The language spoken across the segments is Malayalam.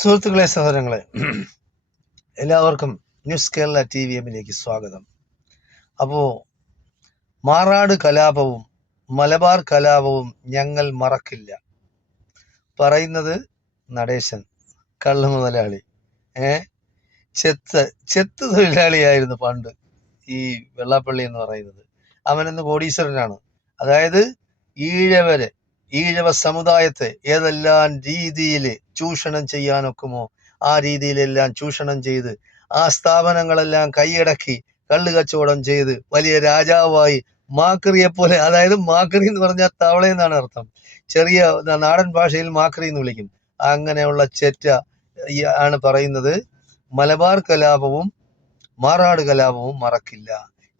സുഹൃത്തുക്കളെ, സഹോദരങ്ങളെ, എല്ലാവർക്കും ന്യൂസ് കേരള TVM-ലേക്ക് സ്വാഗതം. അപ്പോൾ മാറാട് കലാപവും മലബാർ കലാപവും ഞങ്ങൾ മറക്കില്ല പറയുന്നത് നടേശൻ, കള്ള് മുതലാളി. ചെത്ത് തൊഴിലാളിയായിരുന്നു പണ്ട് ഈ വെള്ളാപ്പള്ളി എന്ന് പറയുന്നത്. അവനെന്ന് കോടീശ്വരനാണ്. അതായത് ഈഴവ സമുദായത്തെ ഏതെല്ലാം രീതിയിൽ ചൂഷണം ചെയ്യാനൊക്കുമോ ആ രീതിയിലെല്ലാം ചൂഷണം ചെയ്ത് ആ സ്ഥാപനങ്ങളെല്ലാം കൈയടക്കി കള്ള് കച്ചവടം ചെയ്ത് വലിയ രാജാവായി മാക്രിയെ പോലെ, അതായത് മാക്രി എന്ന് പറഞ്ഞാൽ തവളയെന്നാണ് അർത്ഥം. ചെറിയ നാടൻ ഭാഷയിൽ മാക്രി എന്ന് വിളിക്കും. അങ്ങനെയുള്ള ചെറ്റ ആണ് പറയുന്നത് മലബാർ കലാപവും മാറാട് കലാപവും മറക്കില്ല.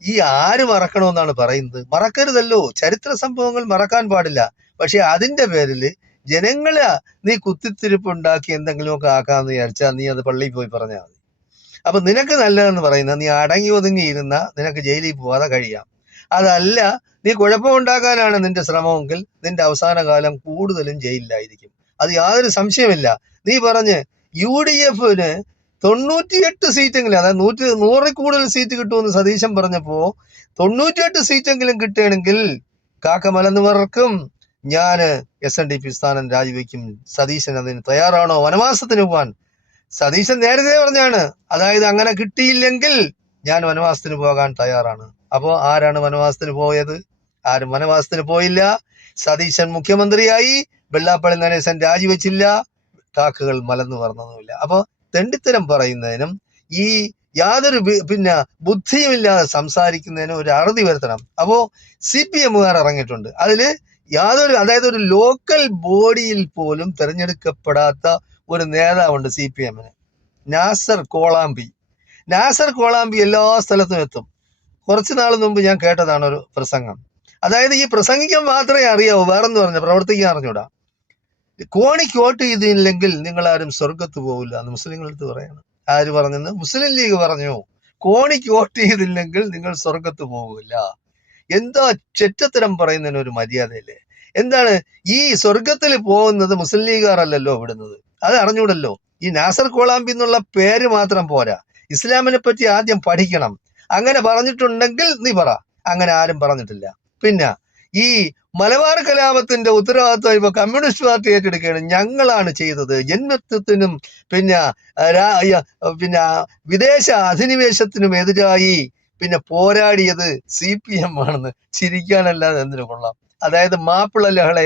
ഈ ആര് മറക്കണമെന്നാണ് പറയുന്നത്? മറക്കരുതല്ലോ, ചരിത്ര സംഭവങ്ങൾ മറക്കാൻ പാടില്ല. പക്ഷെ അതിന്റെ പേരിൽ ജനങ്ങളെ നീ കുത്തിത്തിരിപ്പുണ്ടാക്കി എന്തെങ്കിലുമൊക്കെ ആക്കാന്ന് വിചാരിച്ചാൽ നീ അത് പള്ളിയിൽ പോയി പറഞ്ഞാൽ മതി. അപ്പൊ നിനക്ക് നല്ലതെന്ന് പറയുന്നത് നീ അടങ്ങി ഒതുങ്ങി ഇരുന്ന നിനക്ക് ജയിലിൽ പോവാതെ കഴിയാം. അതല്ല, നീ കുഴപ്പമുണ്ടാക്കാനാണ് നിന്റെ ശ്രമമെങ്കിൽ നിന്റെ അവസാന കാലം കൂടുതലും ജയിലിലായിരിക്കും. അത് യാതൊരു സംശയമില്ല. നീ പറഞ്ഞ് UDF 98 സീറ്റെങ്കിലും, അതായത് 100 കൂടുതൽ സീറ്റ് കിട്ടുമെന്ന് സതീശൻ പറഞ്ഞപ്പോ 98 സീറ്റെങ്കിലും കിട്ടുകയാണെങ്കിൽ കാക്ക മലന്ന് പറക്കും, ഞാൻ SNDP സ്ഥാനം രാജിവെക്കും. സതീശൻ അതിന് തയ്യാറാണോ? വനവാസത്തിന് പോവാൻ സതീശൻ നേരത്തെ പറഞ്ഞാണ്. അതായത് അങ്ങനെ കിട്ടിയില്ലെങ്കിൽ ഞാൻ വനവാസത്തിന് പോകാൻ തയ്യാറാണ്. അപ്പോ ആരാണ് വനവാസത്തിന് പോയത്? ആരും വനവാസത്തിന് പോയില്ല. സതീശൻ മുഖ്യമന്ത്രിയായി, വെള്ളാപ്പള്ളി നടേശൻ രാജിവെച്ചില്ല, കാക്കകൾ മലന്ന് പറഞ്ഞതുമില്ല. അപ്പൊ തെണ്ടിത്തരം പറയുന്നതിനും ഈ യാതൊരു ബുദ്ധിയുമില്ലാതെ സംസാരിക്കുന്നതിനും ഒരു അറുതി വരുത്തണം. അപ്പോ CPM-കാർ ഇറങ്ങിയിട്ടുണ്ട്. അതില് അതായത് ഒരു ലോക്കൽ ബോഡിയിൽ പോലും തിരഞ്ഞെടുക്കപ്പെടാത്ത ഒരു നേതാവുണ്ട് CPM-ന്, നാസർ കോളാമ്പി. എല്ലാ സ്ഥലത്തും എത്തും. കുറച്ചു നാൾ മുമ്പ് ഞാൻ കേട്ടതാണ് ഒരു പ്രസംഗം. അതായത് ഈ പ്രസംഗിക്കാൻ മാത്രമേ അറിയാവൂ, വേറെന്ന് പറഞ്ഞ പ്രവർത്തിക്കാൻ അറിഞ്ഞൂടാ. കോണിക്ക് വോട്ട് ചെയ്തില്ലെങ്കിൽ നിങ്ങൾ ആരും സ്വർഗത്ത് പോകില്ല എന്ന് മുസ്ലിങ്ങളടുത്ത് പറയണം. ആര് പറഞ്ഞെന്ന്? മുസ്ലിം ലീഗ് പറഞ്ഞു. കോണിക്ക് വോട്ട് ചെയ്തില്ലെങ്കിൽ നിങ്ങൾ സ്വർഗത്ത് പോകില്ല. എന്താ ചെറ്റത്തരം പറയുന്നതിന് ഒരു മര്യാദയില്ലേ? എന്താണ് ഈ സ്വർഗത്തിൽ പോകുന്നത്? മുസ്ലിം ലീഗുകാരല്ലല്ലോ വിടുന്നത്. അത് അറിഞ്ഞൂടല്ലോ. ഈ നാസർ കോളാമ്പി എന്നുള്ള പേര് മാത്രം പോരാ, ഇസ്ലാമിനെ പറ്റി ആദ്യം പഠിക്കണം. അങ്ങനെ പറഞ്ഞിട്ടുണ്ടെങ്കിൽ നീ പറ. അങ്ങനെ ആരും പറഞ്ഞിട്ടില്ല. പിന്നെ ഈ മലബാർ കലാപത്തിന്റെ ഉത്തരവാദിത്വം ഇപ്പൊ കമ്മ്യൂണിസ്റ്റ് പാർട്ടി ഏറ്റെടുക്കുകയാണ്. ഞങ്ങളാണ് ചെയ്തത്. ജന്മത്വത്തിനും പിന്നെ വിദേശ അധിനിവേശത്തിനും എതിരായി പോരാടിയത് CPM ആണെന്ന് ചിരിക്കാനല്ലാതെ എന്തിനു കൊള്ളാം? അതായത് മാപ്പിള ലഹള